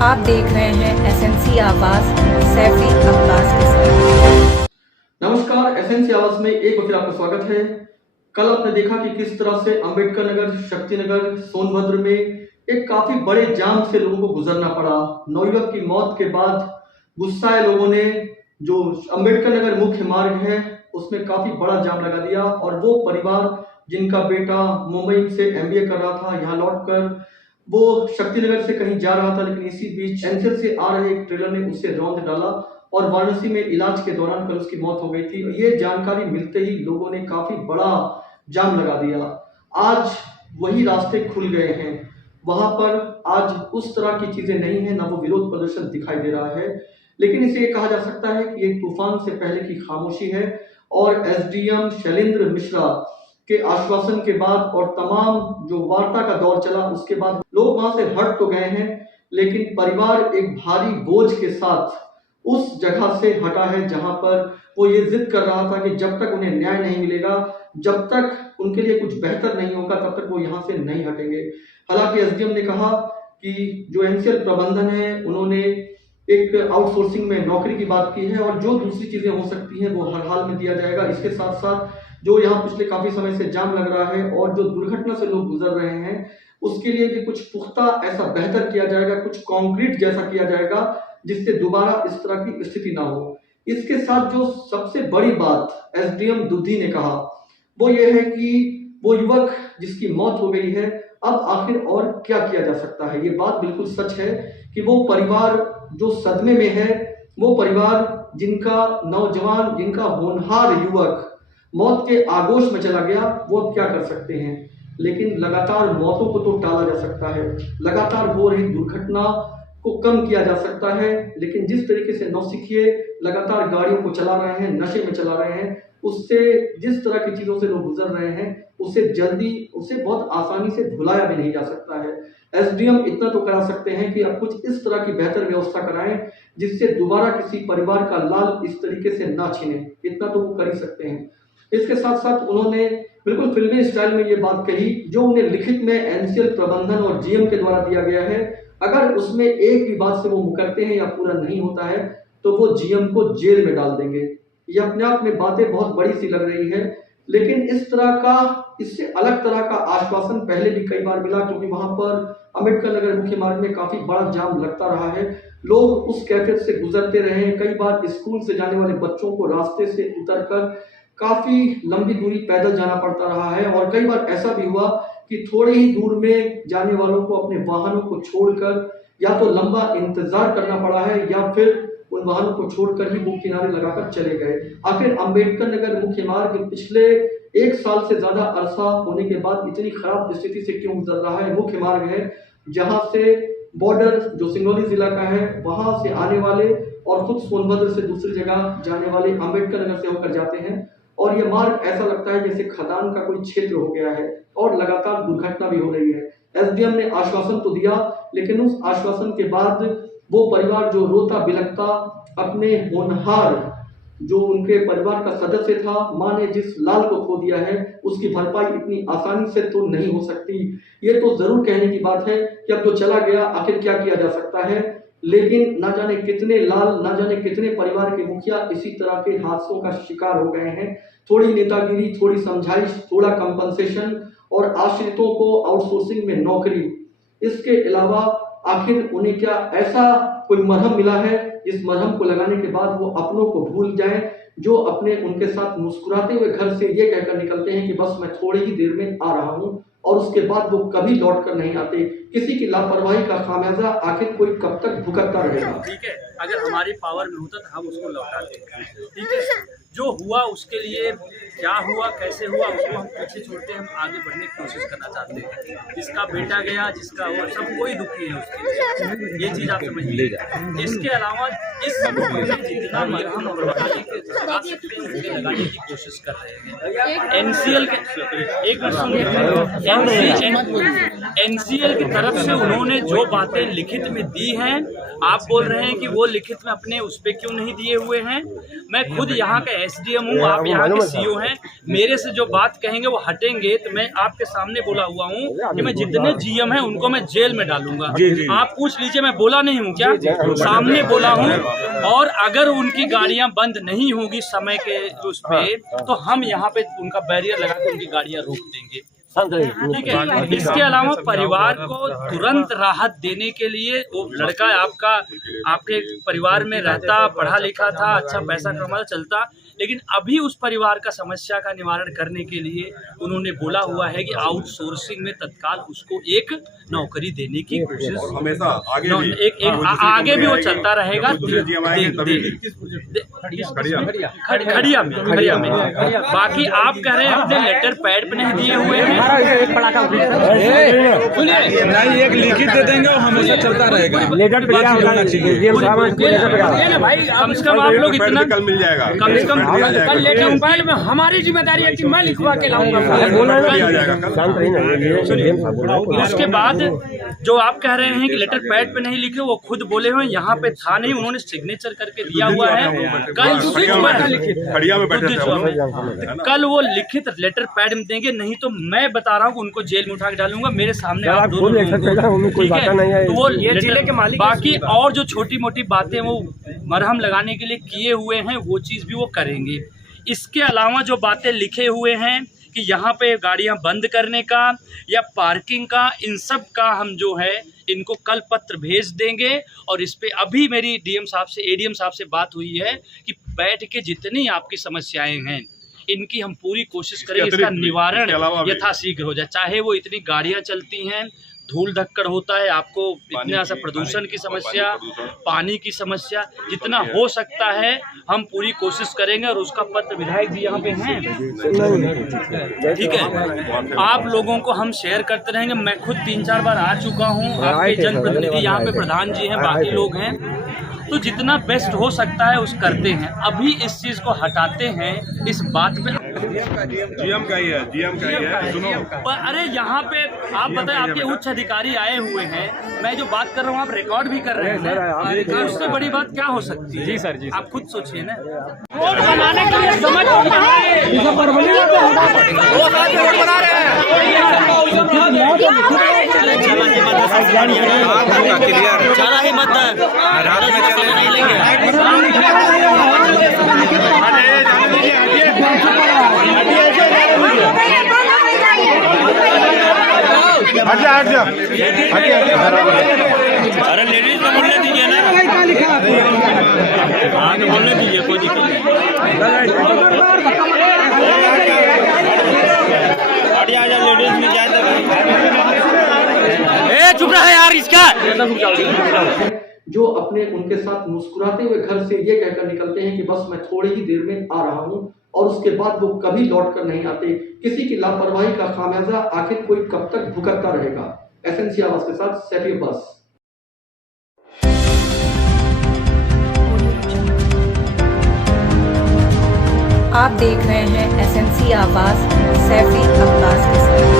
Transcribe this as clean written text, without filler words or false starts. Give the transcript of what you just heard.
आप देख रहे हैं एसएनसी आवाज सैफी अब्बास के साथ। नमस्कार, एसएनसी आवाज में एक बार फिर आपका स्वागत है। कल आपने देखा कि किस तरह से अंबेडकर नगर, शक्तिनगर, सोनभद्र में एक काफी बड़े जाम से लोगों को गुजरना पड़ा। नवयुवक की मौत के बाद गुस्साए लोगों ने जो अंबेडकर नगर मुख्य मार्ग है उसमें काफी बड़ा जाम लगा दिया और वो परिवार जिनका बेटा मुंबई से एमबीए कर रहा था, यहाँ लौटकर वो शक्तिनगर से कहीं जा रहा था, लेकिन इसी बीच एनसीएल से आ रहे एक ट्रेलर ने उससे रौंद डाला और वाराणसी में इलाज के दौरान कल उसकी मौत हो गई थी। ये जानकारी मिलते ही लोगों ने काफी बड़ा जाम लगा दिया। आज वही रास्ते खुल गए हैं, वहां पर आज उस तरह की चीजें नहीं है, ना वो विरोध प्रदर्शन दिखाई दे रहा है। लेकिन इसे ये कहा जा सकता है कि ये तूफान से पहले की खामोशी है और एसडीएम शैलेंद्र मिश्रा के आश्वासन के बाद और तमाम जो वार्ता का दौर चला उसके बाद लोग वहां से हट तो गए हैं, लेकिन परिवार एक भारी बोझ के साथ उस जगह से हटा है जहां पर वो ये जिद कर रहा था कि जब तक उन्हें न्याय नहीं मिलेगा, जब तक उनके लिए कुछ बेहतर नहीं होगा, तब तक वो यहाँ से नहीं हटेंगे। हालांकि एसडीएम ने कहा कि जो एनसीएल प्रबंधन है उन्होंने एक आउटसोर्सिंग में नौकरी की बात की है और जो दूसरी चीजें हो सकती हैं वो हर हाल में दिया जाएगा। इसके साथ साथ जो यहाँ पिछले काफी समय से जाम लग रहा है और जो दुर्घटना से लोग गुजर रहे हैं उसके लिए भी कुछ पुख्ता ऐसा बेहतर किया जाएगा, कुछ कॉन्क्रीट जैसा किया जाएगा जिससे दोबारा इस तरह की स्थिति ना हो। इसके साथ जो सबसे बड़ी बात एसडीएम दुधी ने कहा वो ये है कि वो युवक जिसकी मौत हो गई है अब आखिर और क्या किया जा सकता है। ये बात बिल्कुल सच है कि वो परिवार जो सदमे में है, वो परिवार जिनका नौजवान, जिनका होनहार युवक मौत के आगोश में चला गया, वो अब क्या कर सकते हैं। लेकिन लगातार मौतों को तो टाला जा सकता है, लगातार हो रही दुर्घटना को कम किया जा सकता है, लेकिन जिस तरीके से नौसिखिए लगातार गाड़ियों को चला रहे हैं, नशे में चला रहे हैं, उससे जिस तरह की चीजों से लोग गुजर रहे हैं उसे बहुत आसानी से भुलाया भी नहीं जा सकता है। एसडीएम इतना तो करा सकते हैं कि अब कुछ इस तरह की बेहतर व्यवस्था कराएं जिससे दोबारा किसी परिवार का लाल इस तरीके से ना छीने, इतना तो वो कर ही सकते हैं। इसके साथ साथ उन्होंने बिल्कुल फिल्मी स्टाइल में ये बात कही जो उन्हें लिखित में एनसीएल प्रबंधन और जीएम के द्वारा दिया गया है। अगर उसमें एक भी बात से वो मुकरते हैं या पूरा नहीं होता है तो वो जीएम को जेल में डाल देंगे। ये अपने आप में बातें बहुत बड़ी सी लग रही है, लेकिन इस तरह का, इससे अलग तरह का आश्वासन पहले भी कई बार मिला, क्योंकि वहां पर अंबेडकर नगर मुख्य मार्ग में काफी बड़ा जाम लगता रहा है। लोग उस कैफे से गुजरते रहे हैं, कई बार स्कूल से जाने वाले बच्चों को रास्ते से उतरकर काफी लंबी दूरी पैदल जाना पड़ता रहा है और कई बार ऐसा भी हुआ कि थोड़े ही दूर में जाने वालों को अपने वाहनों को छोड़कर या तो लंबा इंतजार करना पड़ा है या फिर उन वाहनों को छोड़कर ही वो किनारे लगाकर चले गए। आखिर अंबेडकर नगर मुख्य मार्ग पिछले एक साल से ज्यादा अरसा होने के बाद इतनी खराब स्थिति से क्यों गुजर रहा है। मुख्य मार्ग है जहां से बॉर्डर जो सिंगरौली जिला का है वहां से आने वाले और खुद सोनभद्र से दूसरी जगह जाने वाले अंबेडकर नगर से होकर जाते हैं और ये मार्ग ऐसा लगता है जैसे खदान का कोई क्षेत्र हो गया है और लगातार दुर्घटना भी हो रही है। एसडीएम ने आश्वासन तो दिया, लेकिन उस आश्वासन के बाद वो परिवार जो रोता बिलखता अपने होनहार जो उनके परिवार का सदस्य था, माँ ने जिस लाल को खो दिया है उसकी भरपाई इतनी आसानी से तो नहीं हो सकती। ये तो जरूर कहने की बात है कि अब जो चला गया आखिर क्या किया जा सकता है, लेकिन ना जाने कितने लाल, ना जाने कितने परिवार के मुखिया इसी तरह के हादसों का शिकार हो गए हैं। थोड़ी नेतागिरी, थोड़ी समझाइश, थोड़ा कंपनसेशन और आश्रितों को आउटसोर्सिंग में नौकरी, इसके अलावा आखिर उन्हें क्या ऐसा कोई मरहम मिला है जिस मरहम को लगाने के बाद वो अपनों को भूल जाएं, जो अपने उनके साथ मुस्कुराते हुए घर से ये कहकर निकलते हैं कि बस मैं थोड़ी ही देर में आ रहा हूं और उसके बाद वो कभी लौट कर नहीं आते। किसी की लापरवाही का खामियाजा आखिर कोई कब तक भुगतता रहेगा। ठीक है, अगर हमारी पावर में होता तो हम उसको लौटाते। ठीक है, जो हुआ उसके लिए क्या हुआ, कैसे हुआ, उसको हम पीछे छोड़ते, हम आगे बढ़ने की कोशिश करना चाहते हैं। जिसका बेटा गया, जिसका हुआ, सब कोई दुखी है उसके लिए, ये चीज़ आप समझ लीजिए। इसके अलावा इस जितना मरहम लगाने की कोशिश कर रहे हैं एनसीएल के, एक एनसीएल की तरफ से उन्होंने जो बातें लिखित में दी हैं, आप बोल रहे हैं कि वो लिखित में अपने उस पर क्यों नहीं दिए हुए हैं। मैं खुद यहाँ का एसडीएम हूँ, आप यहाँ के सीओ हैं, मेरे से जो बात कहेंगे वो हटेंगे तो मैं आपके सामने बोला हुआ हूँ कि मैं जितने जीएम हैं उनको मैं जेल में डालूंगा। आप पूछ लीजिए, मैं बोला नहीं हूँ क्या? सामने बोला हूँ। और अगर उनकी गाड़ियाँ बंद नहीं होगी समय के उस पे, तो हम यहाँ पे उनका बैरियर लगा के उनकी गाड़ियाँ रोक देंगे। ठीक है। इसके अलावा परिवार को तुरंत राहत देने के लिए, वो लड़का आपके परिवार में रहता, पढ़ा लिखा था, अच्छा पैसा कमाता, चलता, लेकिन अभी उस परिवार का समस्या का निवारण करने के लिए उन्होंने बोला हुआ है कि आउटसोर्सिंग में तत्काल उसको एक नौकरी देने की कोशिश, हमेशा आगे भी वो चलता रहेगा। खड़िया में। बाकी आप कह रहे हैं अपने लेटर पैड पे नहीं दिए हुए हैं, नहीं एक लिखित दे देंगे, वो हमेशा चलता रहेगा। भाई कम से कम आप लोग इतना कल मिल जाएगा, कम से कम कल लेटर मोबाइल में हमारी जिम्मेदारी है कि मैं लिखवा के लाऊंगा। उसके बाद जो आप कह रहे हैं कि लेटर पैड पे नहीं लिखे, वो खुद बोले हुए यहाँ पे था नहीं, उन्होंने सिग्नेचर करके दिया हुआ है। कल वो लिखित लेटर पैड में देंगे, नहीं तो मैं बता रहा हूँ कि उनको जेल में उठा के डालूंगा। मेरे सामने आप दोनों, ठीक है? तो वो जिले के मालिक, बाकी और जो छोटी मोटी बातें वो मरहम लगाने के लिए किए हुए हैं, वो चीज़ भी वो करेंगे। इसके अलावा जो बातें लिखे हुए हैं कि यहाँ पे गाड़ियाँ बंद करने का या पार्किंग का, इन सब का हम जो है इनको कल पत्र भेज देंगे। और इस पे अभी मेरी डीएम साहब से, एडीएम साहब से बात हुई है कि बैठ के जितनी आपकी समस्याएं हैं इनकी हम पूरी कोशिश करेंगे, इसका निवारण यथाशीघ्र हो जाए। चाहे वो इतनी गाड़ियाँ चलती हैं, धूल धक्कड़ होता है, आपको इतना सा प्रदूषण की समस्या, पानी की समस्या, जितना हो सकता है हम पूरी कोशिश करेंगे। और उसका पत्र विधायक जी यहाँ पे हैं, ठीक है? आप लोगों को हम शेयर करते रहेंगे। मैं खुद 3-4 बार आ चुका हूँ, आपके जनप्रतिनिधि यहाँ पे प्रधान जी हैं, बाकी लोग हैं, तो जितना बेस्ट हो सकता है उस करते हैं। अभी इस चीज़ को हटाते हैं, इस बात पे जीएम का ही है, सुनो। अरे यहाँ पे आप बताएं, आपके उच्च अधिकारी आए हुए हैं, मैं जो बात कर रहा हूँ आप रिकॉर्ड भी कर रहे हैं, तो उससे बड़ी बात क्या हो सकती है? जी सर, जी आप खुद सोचिए ना। रोड बनाने के लिए समझ चला ही मत रात में चले नहीं लेंगे। अरे लेडीज में बोलने दीजिए ना, हाँ तो बोलने दीजिए, कोई दिक्कत नहीं। लेडीज में जाए तो चुप रहा यार, इसका जो अपने उनके साथ मुस्कुराते हुए घर से ये कहकर निकलते हैं कि बस मैं थोड़ी ही देर में आ रहा हूं, और उसके बाद वो कभी लौट कर नहीं आते। किसी की लापरवाही का खामियाजा आखिर कोई कब तक भुगतता रहेगा? एसएनसी आवाज के साथ सैफी अब्बास। आप देख रहे हैं एसएनसी आवाज, सैफी अब्बास के साथ।